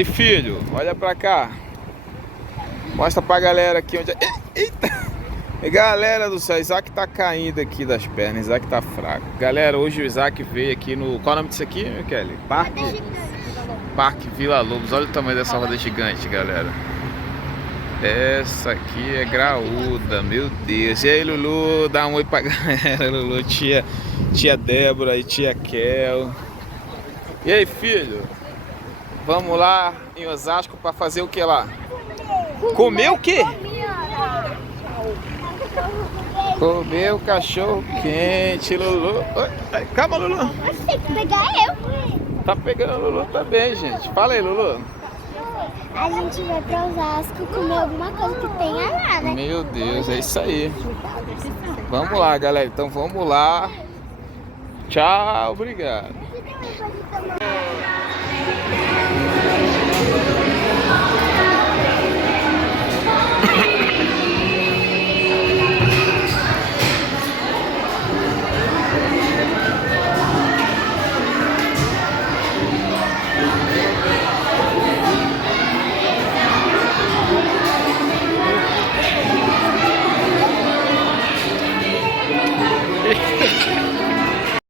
aí, filho, olha pra cá. Mostra pra galera aqui onde é. Eita! Galera do céu, Isaac tá caindo aqui das pernas, Isaac tá fraco. Galera, hoje o Isaac veio aqui no... Qual é o nome disso aqui, Kelly? Parque Vila Lobos. Olha o tamanho dessa roda gigante, galera. Essa aqui é graúda, meu Deus. E aí, Lulu, dá um oi pra galera, Lulu, tia Débora e tia Kel. E aí, filho? Vamos lá em Osasco pra fazer o que lá? Comer o quê? Comer o cachorro quente, Lulu. Ai, calma, Lulu. Você tem que pegar eu. Tá pegando o Lulu também, gente. Fala aí, Lulu. A gente vai pra Osasco comer alguma coisa que tenha lá, né? Meu Deus, é isso aí. Vamos lá, galera. Então vamos lá. Tchau, obrigado.